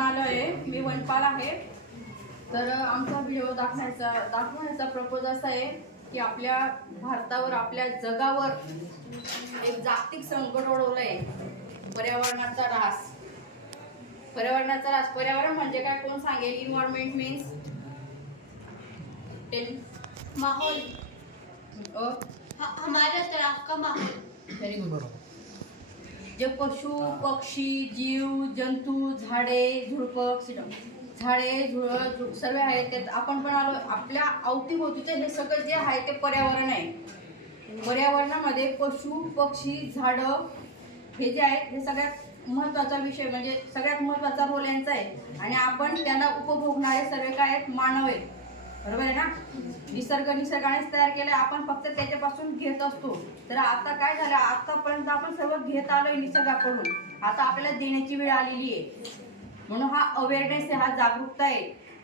आलो आहे, मी वनपाल आहे. तर आमचा व्हिडिओ दाखवण्याचा प्रपोज असा आहे की आपल्या भारतावर, आपल्या जगावर एक जागतिक संकट ओढवलं आहे, पर्यावरणाचा ऱ्हास. पर्यावरण म्हणजे काय, कोण सांगेल? इन्व्हायरमेंट मीन्स माहौल, हमारे तरफ का माहौल. Very good. जे पशु पक्षी, जीव जंतू, झाडे सर्व आहेत, त्यात आपण पण आलो. आपल्या अवतीभोवतीचे हे सगळं जे आहे ते पर्यावरण आहे. पर्यावरणामध्ये पशु पक्षी, झाडं हे जे आहेत हे सगळ्यात महत्त्वाचा विषय, म्हणजे सगळ्यात महत्त्वाचा रोल यांचा आहे. आणि आपण त्यांना उपभोगणारे सर्व काय आहेत? मानव आहेत. बरोबर आहे ना? निसर्गानेच तयार केलं, आपण फक्त त्याच्यापासून घेत असतो. तर आता काय झालं, आतापर्यंत आपण सर्व घेत आलोय निसर्गाकडून, आता आपल्याला देण्याची वेळ आलेली आहे. म्हणून हा अवेअरनेस आहे, हा जागरूकता आहे.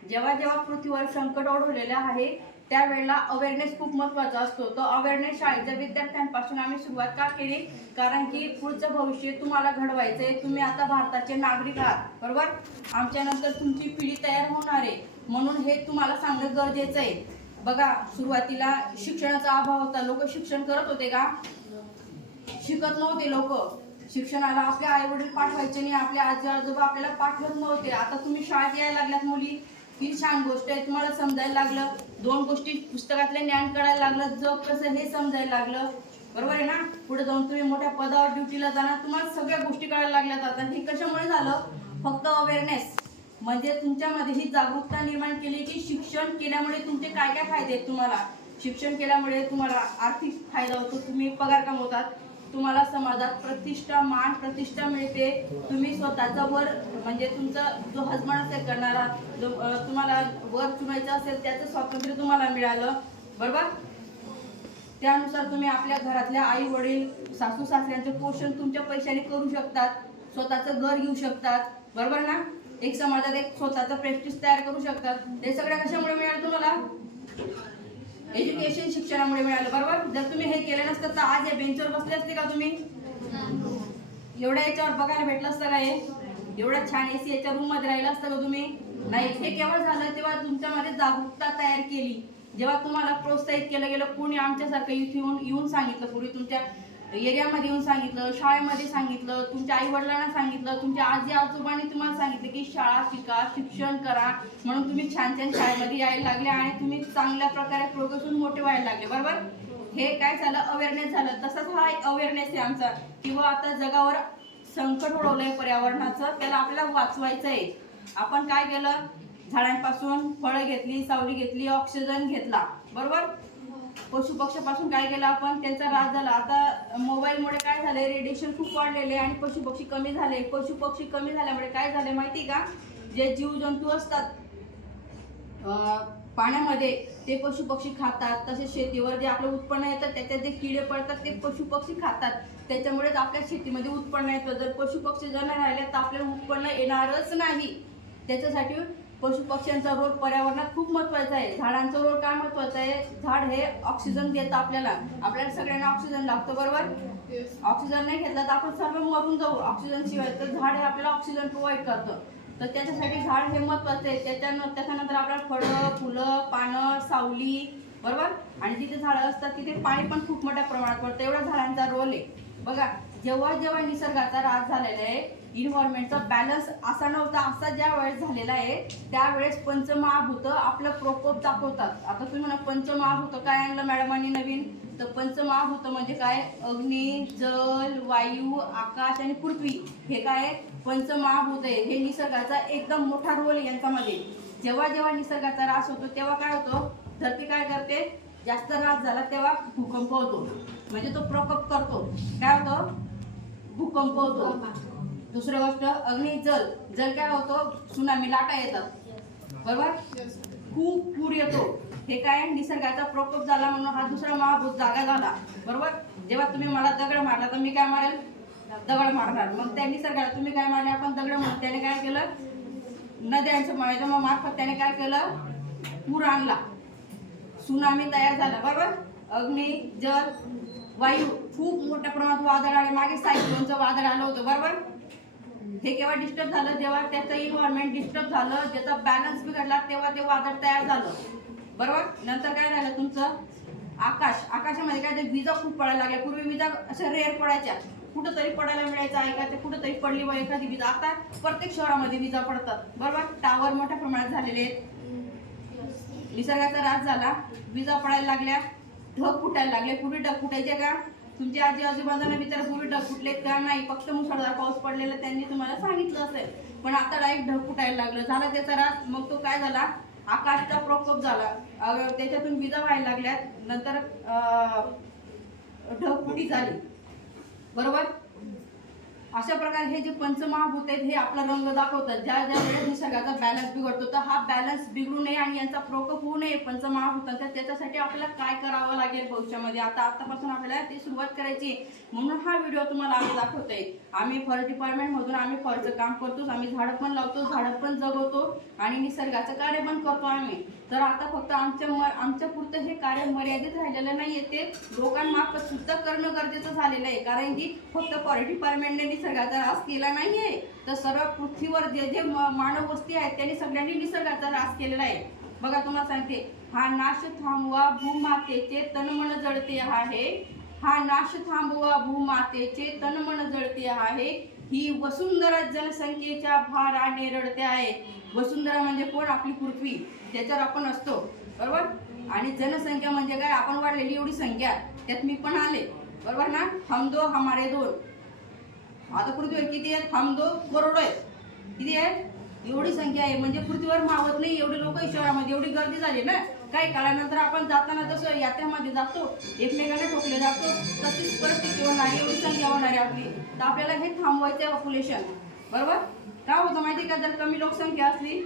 जेव्हा जेव्हा पृथ्वीवर संकट ओढवलेलं आहे त्यावेळेला अवेअरनेस खूप महत्त्वाचा असतो. तो अवेअरनेस शाळेच्या विद्यार्थ्यांपासून आम्ही सुरुवात का केली? कारण की पुढचं भविष्य तुम्हाला घडवायचंय. तुम्ही आता भारताचे नागरिक आहात, बरोबर? आमच्या नंतर तुमची पिढी तयार होणार आहे, म्हणून हे तुम्हाला सांगणं गरजेचं आहे. बघा, सुरुवातीला शिक्षणाचा अभाव होता. लोक शिक्षण करत होते का? शिकत नव्हते लोक. शिक्षणाला आपल्या आई वडील पाठवायचे नाही, आपले आजी आजोबा आपल्याला पाठवत नव्हते. आता तुम्ही शाळेत यायला लागल्यात मुली, ही छान गोष्ट आहे. तुम्हाला समजायला लागलं, 2 गोष्टी पुस्तकातले ज्ञान कळायला लागलं, जग कसं हे समजायला लागलं. बरोबर आहे ना? पुढे जाऊन तुम्ही मोठ्या पदावर ड्युटीला जाणार, तुम्हाला सगळ्या गोष्टी कळायला लागल्यात. आता हे कशामुळे झालं? फक्त अवेअरनेस, म्हणजे तुमच्यामध्ये ही जागरूकता निर्माण केली की शिक्षण केल्यामुळे तुमचे काय काय फायदे आहेत. तुम्हाला शिक्षण केल्यामुळे तुम्हाला आर्थिक फायदा होतो, तुम्ही पगार कमवतात, तुम्हाला समाजात प्रतिष्ठा, मान प्रतिष्ठा मिळते. तुम्ही स्वतःचा वर, म्हणजे तुमचा जो हजबंड असेल करणारा, जो तुम्हाला वर चुनायचं असेल त्याचं स्वातंत्र्य तुम्हाला मिळालं. बरोबर? त्यानुसार तुम्ही आपल्या घरातल्या आई वडील, सासू सासऱ्यांचे पोषण तुमच्या पैशाने करू शकतात, स्वतःचं घर घेऊ शकतात. बरोबर ना? एक समाजात एक स्वतःचा प्रेस्टिज तयार करू शकतात. हे सगळ्या कशामुळे मिळालं तुम्हाला? एज्युकेशन, शिक्षणामुळे मिळालं. बरोबर? जर तुम्ही हे केलं नसतं तर आज या बेंचवर बसले असते का तुम्ही? एवढ्या याच्यावर बघायला भेटलं असतं का? हे एवढं छान एसी याच्या रूम मध्ये राहिलं असतं का तुम्ही? नाही. हे केवळ झालं तेव्हा तुमच्यामध्ये जागरूकता तयार केली, जेव्हा तुम्हाला प्रोत्साहित केलं गेलं. कोणी आमच्यासारखं येऊन सांगितलं, पूर्वी तुमच्या एरियामध्ये येऊन सांगितलं, शाळेमध्ये सांगितलं, तुमच्या आई वडिलांना सांगितलं, तुमच्या आजी आजोबांनी तुम्हाला सांगितलं की शाळा शिका, शिक्षण करा, म्हणून तुम्ही छान छान शाळेमध्ये यायला लागले आणि तुम्ही चांगल्या प्रकारे प्रोग्रेस होऊन मोठे व्हायला लागले. बरोबर? हे काय झालं? अवेअरनेस झालं. तसंच हा एक अवेअरनेस आहे आमचा, किंवा आता जगावर संकट ओढवलंय पर्यावरणाचं, त्याला आपल्याला वाचवायचं आहे. आपण काय केलं? झाडांपासून फळं घेतली, सावली घेतली, ऑक्सिजन घेतला. बरोबर? पशुपक्षापासून काय केलं आपण? त्यांचा ऱ्हास झाला. आता मोबाईलमुळे काय झालंय? रेडिएशन खूप वाढलेले आणि पशुपक्षी कमी झाले. पशुपक्षी कमी झाल्यामुळे काय झाले माहिती का? जे जीवजंतू असतात पाण्यामध्ये ते पशुपक्षी खातात. तसेच शेतीवर जे आपलं उत्पन्न येतं त्याच्यात जे किडे पडतात ते पशुपक्षी खातात. त्याच्यामुळेच आपल्या शेतीमध्ये उत्पन्न येतं. जर पशुपक्षी जर नाही राहिले तर आपल्याला उत्पन्न येणारच नाही. त्याच्यासाठी पशुपक्ष्यांचा रोल पर्यावरणात खूप महत्त्वाचा आहे. झाडांचा रोल काय महत्त्वाचा आहे? झाड हे ऑक्सिजन देतं आपल्याला सगळ्यांना ऑक्सिजन लागतो. बरोबर? ऑक्सिजन नाही घेतला तर आपण सर्व मरून जाऊ ऑक्सिजन शिवाय. तर झाड हे आपल्याला ऑक्सिजन प्रोव्हाइड करतं. तर त्याच्यासाठी झाड हे महत्त्वाचं आहे. त्याच्यानंतर आपल्याला फळं, फुलं, पानं, सावली. बरोबर? आणि जिथे झाडं असतात तिथे पाणी पण खूप मोठ्या प्रमाणात पडतं. एवढा झाडांचा रोल आहे. बघा, जेव्हा जेव्हा निसर्गाचा ऱ्हास झालेला आहे, इन्व्हायरमेंटचा बॅलन्स असा नव्हता, असा ज्या वेळेस झालेला आहे त्यावेळेस पंचमहाभूत आपलं प्रकोप दाखवतात. आता तुम्ही म्हणा पंचमहाभूत काय आणलं मॅडमांनी नवीन? तर पंचमहाभूत म्हणजे काय? अग्नी, जल, वायू, आकाश आणि पृथ्वी. हे काय? पंचमहाभूत आहे. हे निसर्गाचा एकदम मोठा रोल आहे यांच्यामध्ये. जेव्हा जेव्हा निसर्गाचा ऱ्हास होतो तेव्हा काय होतो? धरती काय करते? जास्त ऱ्हास झाला तेव्हा भूकंप होतो, म्हणजे तो प्रकोप करतो. काय होतं? भूकंप होतो. दुसरी गोष्ट अग्नी, जल काय होतो? सुनामी, लाटा येतात. बरोबर? खूप पूर येतो. हे काय? निसर्गाचा प्रकोप झाला म्हणून हा दुसरा महाभूत जागा झाला. बरोबर? जेव्हा तुम्ही मला दगड मारला तर मी काय मारेल? दगड मारणार. मग त्या निसर्गाला तुम्ही काय मारले? आपण दगड मारले. त्याने काय केलं? नद्यांच्या मार्फत त्याने काय केलं? पूर आणला, सुनामी तयार झाला. बरोबर? अग्नी, जल, वायू, खूप मोठ्या प्रमाणात वादळ आले. मागे सायक्लोनचं वादळ आलं होतं. बरोबर? हे केव्हा डिस्टर्ब झालं, जेव्हा त्याचं इन्व्हायरमेंट डिस्टर्ब झालं, ज्याचा बॅलन्स बिघडला, तेव्हा ते वादळ तयार झालं. बरोबर. नंतर काय राहिलं तुमचं आकाश. आकाशामध्ये काय ते विजा खूप पडायला लागल्या. पूर्वी विजा अशा रेअर पडायच्या, कुठंतरी पडायला मिळायचं, ऐकायचं कुठंतरी पडली व एखादी विजा. आता प्रत्येक शहरामध्ये विजा पडतात. बरोबर. टावर मोठ्या प्रमाणात झालेले आहेत. निसर्गाचा राज झाला, विजा पडायला लागल्या, ढग फुटायला लागले. पूर्वी ढग फुटायचे का? तुमच्या आजी आजोबांना विचार, पूर्वी ढग फुटलेत का? नाही, फक्त मुसळधार पाऊस पडलेला त्यांनी तुम्हाला सांगितलं असेल. पण आता डायरेक्ट ढग फुटायला लागलं. झाला त्याचा राज. मग तो काय झाला? आकाशचा प्रकोप झाला. त्याच्यातून विजा व्हायला लागल्यात. नंतर ढगफुटी झाली. बरोबर. अशा प्रकारे हे जे पंचमहाभूत आहेत हे आपला रंग दाखवतात. ज्या ज्या वेळेस निसर्गाचा बॅलन्स बिघडतो, तर हा बॅलन्स बिघडू नये आणि यांचा प्रकोप होऊ नये पंचमहाभूतांचा, त्याच्यासाठी आपल्याला काय करावं लागेल भविष्यामध्ये. आतापासून आपल्याला ती सुरुवात करायची. म्हणून हा व्हिडिओ तुम्हाला आम्ही दाखवतोय. आम्ही फॉरेस्ट डिपार्टमेंटमधून आम्ही फॉरेस्टचं काम करतो. आम्ही झाडं पण लावतो, झाडं पण जगवतो आणि निसर्गाचं कार्य पण करतो आम्ही. तर आता फक्त आमच्या पुरतं हे कार्य मर्यादित राहिलेलं नाहीये, ते लोकांमार्फत सुद्धा करणं गरजेचं झालेलं आहे. कारण की फक्त फॉरेस्ट डिपार्टमेंटने निसर्गाचा ऱ्हास केला नाहीये, तर सर्व पृथ्वीवर जे जे मानव वस्ती आहेत त्यांनी सगळ्यांनी निसर्गाचा ऱ्हास केलेला आहे. बघा तुम्हाला सांगते, हा नाश थांबवा भूमातेचे तनमन जळते आहे. हा नाश थांबवा भूमातेचे तनमन जळते आहे. ही वसुंधरा जनसंख्येच्या भाराने रडते आहे. वसुंधरा म्हणजे कोण? आपली पृथ्वी, त्याच्यावर आपण असतो. बरोबर. आणि जनसंख्या म्हणजे काय? आपण वाढलेली एवढी संख्या, त्यात मी पण आले. बरोबर ना. हम दो हमारे दोन. आता पृथ्वीवर किती आहेत? हम दो करोड आहेत. किती आहे? एवढी संख्या आहे. म्हणजे पृथ्वीवर मावत नाही एवढे लोक शहरामध्ये, एवढी गर्दी झाली ना. काही काळानंतर आपण जाताना जसं यात्रेमध्ये जातो, एकमेकांना ठोकले जातो, तशीच परिस्थिती होणार, एवढी संख्या होणार आहे आपली. तर आपल्याला हे थांबवायचं आहे पॉप्युलेशन. बरोबर. काय होतं माहिती का? जर कमी लोकसंख्या असली,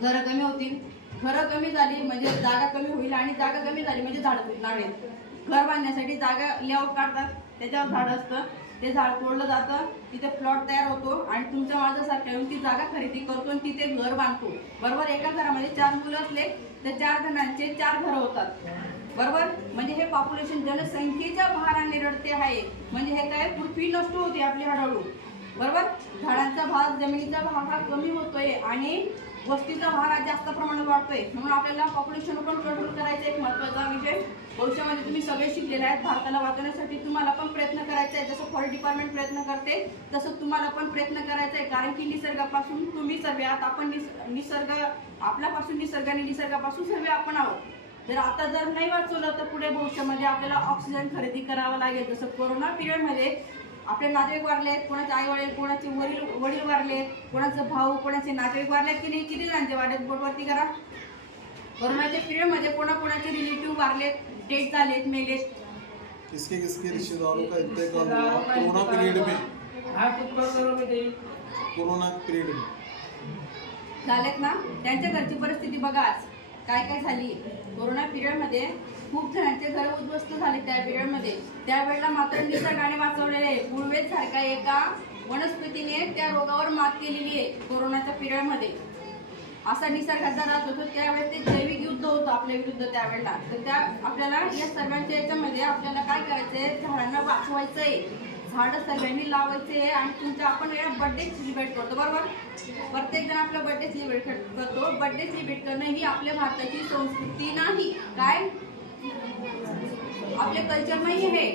घरं कमी होतील, घरं कमी झाली म्हणजे जागा कमी होईल, आणि जागा कमी झाली म्हणजे झाडं तुटणार आहेत. घर बांधण्यासाठी जागा लेआउट काढतात, त्याच्यावर झाड असतं, ते झाड तोडलं जातं, तिथे प्लॉट तयार होतो आणि तुमच्या माझ्यासारख्या येऊन ती जागा खरेदी करतो आणि तिथे घर बांधतो. बरोबर. एका घरामध्ये 4 मुलं असले तर 4 जणांचे 4 घरं होतात. बरोबर. म्हणजे हे पॉप्युलेशन जनसंख्येच्या भाराने रडते आहे. म्हणजे हे काय? पृथ्वी नष्ट होते आपली हळूहळू. बरोबर. झाडांचा भाग, जमिनीचा भाग हा कमी होतोय आणि वस्तीचा भार हा जास्त प्रमाणात वाढतोय. म्हणून आपल्याला पॉप्युलेशन पण कंट्रोल करायचा एक महत्त्वाचा विषय. भविष्यामध्ये तुम्ही सगळे शिकलेले आहेत. भारताला वाचवण्यासाठी तुम्हाला पण प्रयत्न करायचा आहे. जसं फॉरेस्ट डिपार्टमेंट प्रयत्न करते, तसं तुम्हाला पण प्रयत्न करायचा आहे. कारण की निसर्गापासून तुम्ही सर्व आहात. आपण निसर्ग आपल्यापासून निसर्ग आणि निसर्गापासून सर्व आपण आहोत. जर नाही वाचवलं तर पुढे भविष्यामध्ये आपल्याला ऑक्सिजन खरेदी करावं लागेल. जसं कोरोना पिरियडमध्ये आपले नातेवाईक वारले, कोणाचे आई वडील, कोणाचे वडील वारले, कोणाचं भाऊ, कोणाचे नातेवाईक वारले की नाही. किती जणांचे वाढलेत? बोटवरती करा. कोरोनाच्या पिरियडमध्ये कोणाकोणाचे रिलेटिव्ह वारलेत, डेथ झालेत, मेलेत. किसके किसके रिश्तेदारों का इंतकाल हुआ कोरोना पीरियड में? कोरोना पीरियड में झालेत ना. त्यांच्या घरची परिस्थिती बघा आज काय काय झाली. कोरोना पिरियडमध्ये खूप जणांचे घर उद्ध्वस्त झाले. त्या पिरियडमध्ये त्यावेळेला मात्र निसर्गाने वाचवलेले. पुळवेत सारखा एका वनस्पतीने त्या रोगावर मात केलेली आहे. कोरोनाच्या पिरियडमध्ये असा निसर्गाचा राज होतो. त्यावेळेस ते जैविक युद्ध होतं आपल्या विरुद्ध त्यावेळेला. तर त्या आपल्याला या सर्वांच्या याच्यामध्ये आपल्याला काय करायचंय? झाडांना वाचवायचं आहे. झाडं सगळ्यांनी लावायचे आहे. आणि तुमच्या आपण बर्थडे सेलिब्रेट करतो. बरोबर. प्रत्येक जण आपला बर्थडे सेलिब्रेट करतो. बर्थडे सेलिब्रेट करणं ही आपल्या भारताची संस्कृती नाही. काय? आपले कल्चर नाही हे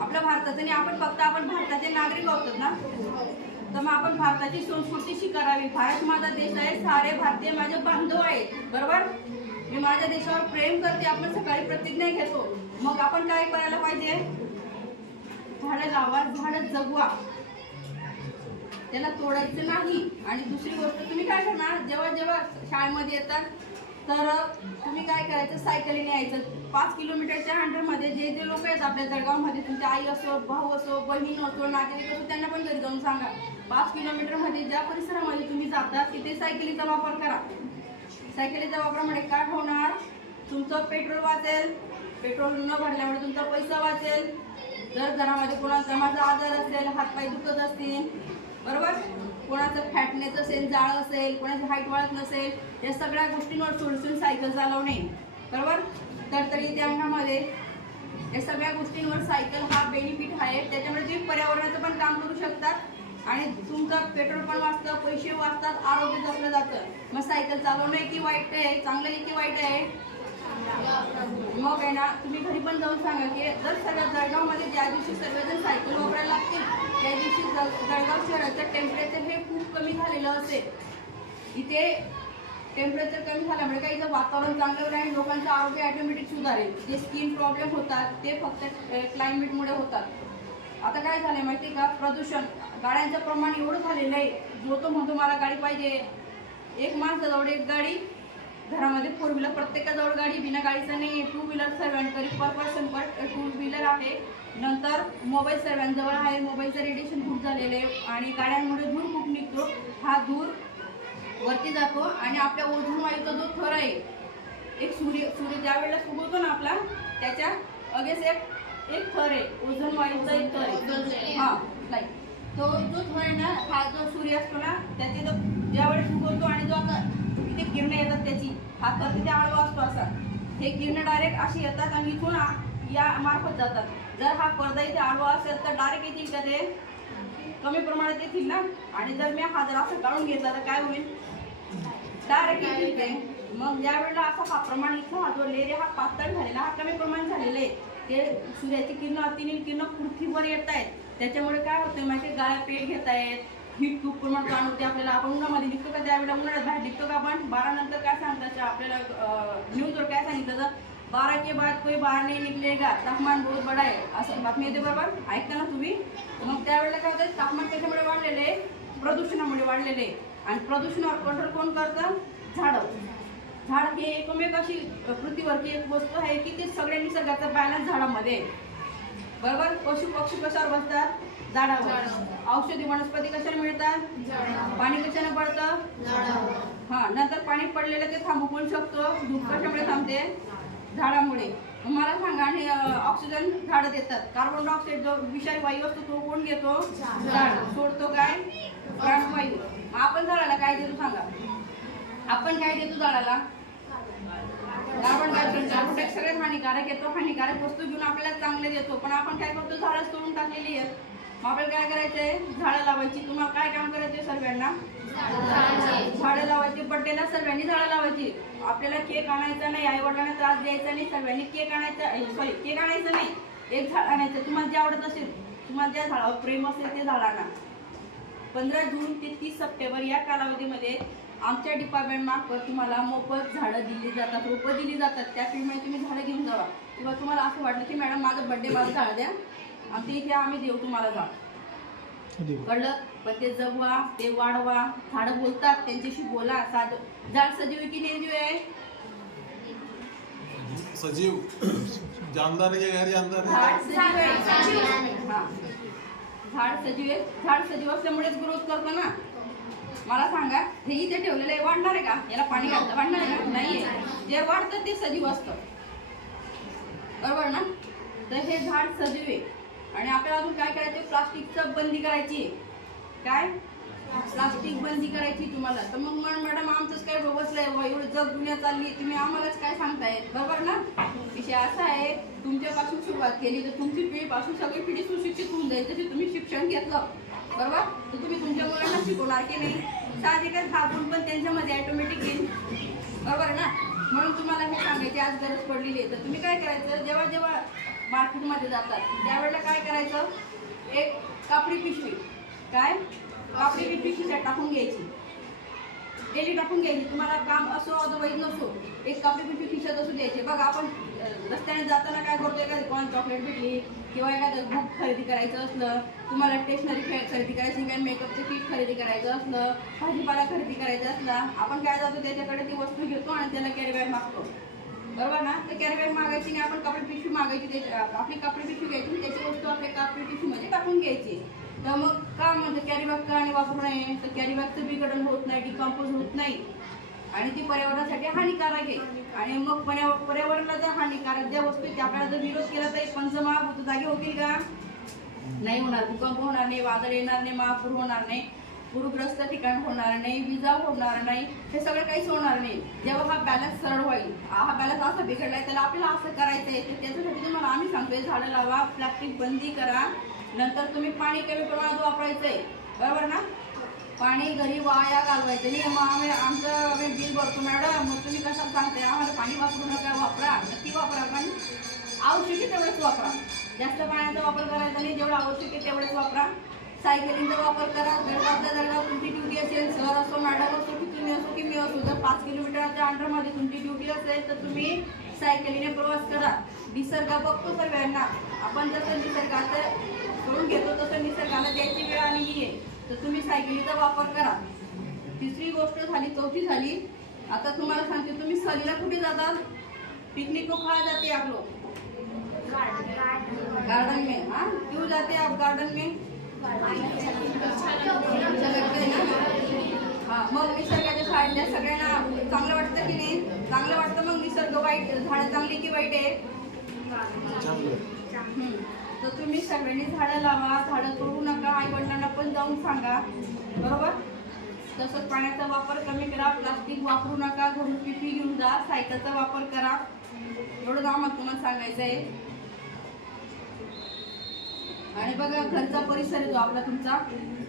आपल्या भारताचं. आणि आपण भारताचे नागरिक आहोत ना, तर मग आपण भारताची संस्कृती स्वीकारावी. भारत माझा देश आहे. सारे भारतीय माझे बांधव आहेत. बरोबर. मी माझ्या देशावर प्रेम करते. आपण सकाळी प्रतिज्ञा घेतो. मग आपण काय करायला पाहिजे? झाडं लावा, झाडं जगवा, त्याला तोडायचं नाही. आणि दुसरी गोष्ट तुम्ही काय करणार? जेव्हा जेव्हा शाळेमध्ये येतात तर तुम्ही काय करायचं? सायकलीने यायचं. 5 किलोमीटरच्या अंडरमध्ये जे जे लोक आहेत आपल्या जळगावमध्ये, तुमच्या आई असो, भाऊ असो, बहीण असो, नातेवाईक असो, त्यांना पण घरी जाऊन सांगा 5 किलोमीटरमध्ये ज्या परिसरामध्ये तुम्ही जाता तिथे सायकलीचा वापर करा. सायकलीच्या वापरामुळे काय होणार? तुमचं पेट्रोल वाचेल. पेट्रोल न भरल्यामुळे तुमचा पैसा वाचेल. जर घरामध्ये कोणाचा माझा आजार असेल, हातपाय दुखत असतील, बरोबर, कोणाचं फॅटनेस असेल, जाळ असेल, कोणाची हाईट वाढत नसेल, या सगळ्या गोष्टींवर सोडून सायकल चालवणे. बरोबर. तर त्या अंगामध्ये या सगळ्या गोष्टींवर सायकल हा बेनिफिट आहे. त्याच्यामुळे तुम्ही पर्यावरणाचं पण काम करू शकतात आणि तुमचं पेट्रोल पण वाचतं, पैसे वाचतात, आरोग्य जपलं जातं. मग सायकल चालवणं की वाईट आहे, चांगलं आहे की वाईट आहे? मग आहे ना, तुम्ही घरी पण जाऊन सांगा की जर सगळ्या जळगावमध्ये ज्या दिवशी सर्वजण सायकल वापरायला लागतील त्या दिवशी जळगाव शहराचं टेम्परेचर हे खूप कमी झालेलं असेल. इथे टेम्परेचर कमी झाल्यामुळे काही जर वातावरण चांगलं होईल आणि लोकांचं आरोग्य ऑटोमॅटिक सुधारेल. जे स्किन प्रॉब्लेम होतात ते फक्त क्लायमेटमुळे होतात. आता काय झालंय माहिती आहे का, प्रदूषण, गाड्यांचं प्रमाण एवढं झालेलं आहे, जो तो म्हणतो मला गाडी पाहिजे. एक माणसाजवळ एक गाडी, घरामध्ये 4 व्हीलर, प्रत्येकाजवळ गाडी, बिना गाडीचं नाही. 2 व्हीलर सर्वांकडे पर पर्सन पर 2 व्हीलर आहे. नंतर मोबाईल सर्वांजवळ आहे. मोबाईलचं रेडिएशन खूप झालेलं आहे आणि गाड्यांमुळे धूर खूप निघतो. हा धूर वरती जातो आणि आपल्या ओझोन वायूचा जो थर आहे, एक सूर्य ज्या वेळेला उगवतो ना आपला, त्याच्या अगेन्स्ट एक थर आहे, ओझोन वायूचा एक थर आहे. हा लाईक तो जो थर आहे ना, हा जो सूर्य असतो ना, त्याचे ज्या वेळेस उगवतो आणि जो आता इथे किरणं येतात त्याची, हा थर तिथे आडवा असतो असा. हे किरणं डायरेक्ट अशी येतात आणि इथून या मार्फत जातात. जर हा पडदा इथे आडवा असेल तर डायरेक्ट येतील का ते? कमी प्रमाणात येतील ना. आणि जर मी हा जर असं काढून घेतला तर काय होईल? डायरेक्ट येतील ते. मग ज्या वेळेला असा हा प्रमाण इथं हा जो लेयर हा पातळ झालेला, हा कमी प्रमाण झालेलं आहे, ते सूर्याची किरणं, अतिनील किरणं पृथ्वीवर येत आहेत. त्याच्यामुळे काय होतं माहिती आहे, गाळ्या पेट घेत आहेत, हीट खूप प्रमाणात जाणवते आपल्याला. आपण उन्हामध्ये निघतो का, त्यावेळेला उन्हाळ्यात बाहेर निघतो का आपण? 12 नंतर काय सांगतात आपल्याला न्यूजवर काय सांगितलं तर 12 के बाद कोई बाहेर नाही निघलेगा, तापमान बहुत बडा आहे, असं बातमी येते बरोबर, ऐकता ना तुम्ही? मग त्यावेळेला काय होतं, तापमान कशामुळे वाढलेलं आहे? प्रदूषणामुळे वाढलेलं आहे. आणि प्रदूषणावर कंट्रोल कोण करतं? झाडं. झाड हे एकमेक अशी पृथ्वीवरची एक वस्तू आहे की ते सगळ्या निसर्गाचा बॅलन्स झाडामध्ये, बरोबर. पशु पक्षी कशावर बसतात? झाडावर. औषधी वनस्पती कशाने मिळतात? पाणी कशाने पडतं? हा, नंतर पाणी पडलेलं ते थांबू पण शकतो. धूप कशामुळे थांबते? झाडामुळे. मला सांगा, आणि ऑक्सिजन झाडं देतात. कार्बन डायऑक्साईड जो विषारी वायू असतो तो कोण घेतो? झाड. सोडतो काय? प्राणवायू. आपण झाडाला काय देतो सांगा? आपण काय देतो झाडाला? कार्बन डायऑक्साईड सगळ्यात हानिकारक येतो. हानिकारक वस्तू घेऊन आपल्याला चांगले देतो, पण आपण काय करतो? झाडं तोडून टाकलेली आहेत. मग आपल्याला काय करायचंय? झाडं लावायची. तुम्हाला काय काम करायचंय सर्वांना? झाडं लावायची. बड्डेला सर्वांनी झाडं लावायची. आपल्याला केक आणायचा नाही, आई वडिलांना त्रास द्यायचा नाही, सर्वांनी केक आणायचं नाही, एक झाड आणायचं. तुम्हाला जे आवडत असेल, तुम्हाला ज्या झाडावर प्रेम असेल ते झाड आणा. 15 जून ते 30 सप्टेंबर या कालावधीमध्ये आमच्या डिपार्टमेंट मार्फत तुम्हाला मोफत झाडं दिली जातात, रोपं दिली जातात. त्या पिरियडमध्ये तुम्ही झाडं घेऊन जावा. किंवा तुम्हाला असं वाटलं की मॅडम माझं बड्डे, माझं झाड द्या, आमच्या इथे आम्ही देऊ तुम्हाला झाड, कळलं? पण ते जगवा, ते वाढवा. झाडं बोलतात, त्यांच्याशी बोला. झाड सजीव की निर्जीव आहे? सजीव. जानदार के घर जानदार झाड सजीव आहे. हा, झाड सजीव आहे. झाड सजीव असल्यामुळेच ग्रोथ करतो ना. मला सांगा, हे इथे ठेवलेलं आहे, वाढणार आहे का? याला पाणी घालतं वाढणार आहे का? नाहीये. जे वाढतं ते सजीव असतं, बरोबर ना? तर हे झाड सजीव आहे. आणि आपल्याला अजून काय करायचं? प्लास्टिकचं बंदी करायची. काय? प्लास्टिक बंदी करायची तुम्हाला. तर मग मॅडम आमचंच काय बसलंय, एवढं जग दुनिया चालली, तुम्ही आम्हालाच काय सांगताय, बरोबर ना? विषय असा आहे, तुमच्यापासून सुरुवात केली तर तुमची पिढीपासून सगळी पिढी सुशिक्षित होऊन जाईल. जसे तुम्ही शिक्षण घेतलं, बरोबर, तर तुम्ही तुमच्या मुलांना शिकवणार की नाही? साहजिकच हा गुण पण त्यांच्यामध्ये ऑटोमॅटिक येईल, बरोबर ना? म्हणून तुम्हाला हे सांगायची आज गरज पडलेली आहे. तर तुम्ही काय करायचं, जेव्हा जेव्हा मार्केटमध्ये जातात त्यावेळेला काय करायचं? एक कापडी पिशवी, काय कापडी पिशवी खिशात टाकून घ्यायची, डेली टाकून घ्यायची. तुम्हाला काम असो अदरवाईज नसो, एक कापडी पिशवी खिशात असू द्यायची. बघा, आपण रस्त्याने जाताना काय करतो, एखादी कोण चॉकलेट भेटली किंवा एखादं बुक खरेदी करायचं असलं, तुम्हाला स्टेशनरी खरेदी करायची, काय मेकअपचं किट खरेदी करायचं असलं, भाजीपाला खरेदी करायचं असला, आपण काय जातो त्याच्याकडे ती वस्तू घेतो आणि त्याला कॅरी बॅग मागतो, बरोबर ना? तर कॅरी बॅग मागायची नाही, आपण कापडी पिशवी मागायची. आपली कापडी पिशवी घ्यायची, त्याची वस्तू आपल्या कापडी पिशवीमध्ये टाकून घ्यायची. तर मग का म्हणतं कॅरी बॅग का आणि वापरू नये? तर कॅरी बॅगचं बिघडण होत नाही, डिकम्पोज होत नाही आणि ती पर्यावरणासाठी हानिकारक आहे. आणि मग पर्यावरणाला जर हानिकारक ज्या वस्तू आहेत आपल्याला जर विरोध केला तर पंचमहाभूत जागे होतील का? नाही होणार. भूकंप होणार नाही, वादळ येणार नाही, महापूर होणार नाही, पूरग्रस्त ठिकाण होणार नाही, विजा होणार नाही, हे सगळं काहीच होणार नाही. जेव्हा हा बॅलन्स सरळ होईल, हा बॅलन्स असा बिघडलाय, त्याला आपल्याला असं करायचं आहे. तर त्याच्यासाठी तुम्हाला आम्ही सांगतोय, झाडं लावा, प्लास्टिक बंदी करा. नंतर तुम्ही पाणी कमी प्रमाणात वापरायचं आहे. बरोबर ना? पाणी घरी वाया घालवायचं नाही. मग आम्ही बिल भरतो मॅडम, मग तुम्ही कसं सांगते आम्हाला पाणी वापरू नका, वापरा नक्की वापरा, पण आवश्यक आहे तेवढंच वापरा. जास्त पाण्याचा वापर करायचा नाही, जेवढं आवश्यक आहे तेवढंच वापरा. सायकलिंगचा वापर करा. दर्गातल्या दर्गा तुमची ड्युटी असेल, सर असो मॅडम असो की तुम्ही असो की मी असो, जर 5 किलोमीटरच्या अंडरमध्ये तुमची ड्युटी असेल तर तुम्ही सायकलीने प्रवास करा. निसर्ग बघतो सर्वांना, आपण जसं निसर्गाचं करून घेतो तसं निसर्गाला द्यायची वेळ आलेली आहे, तर तुम्ही सायकलीचा वापर करा. तिसरी गोष्ट झाली. चौथी झाली. आता तुम्हाला सांगते, तुम्ही सहलीला कुठे जातात? पिकनिक को कहाँ जाते आप लोग? गार्डन में. हाँ, क्यों जाते आप गार्डन में? अच्छा लगता है ना? हाँ, मग निसर्गाच्या साईडला सगळ्यांना चांगलं वाटतं की नाही? चांगलं वाटतं. मग निसर्ग वाईट, झाडं चांगली की वाईट आहे? तर तुम्ही सगळ्यांनी झाडं लावा, झाडं तोडू नका. आई वडिलांना पण जाऊन सांगा, बरोबर? तसंच पाण्याचा वापर कमी करा. प्लास्टिक वापरू नका. घरून पिशवी घेऊन जा. सायकलचा वापर करा. एवढं आम्हाला तुम्हाला सांगायचं आहे. आणि बघा, घरचा परिसर आहे जो आपला तुमचा,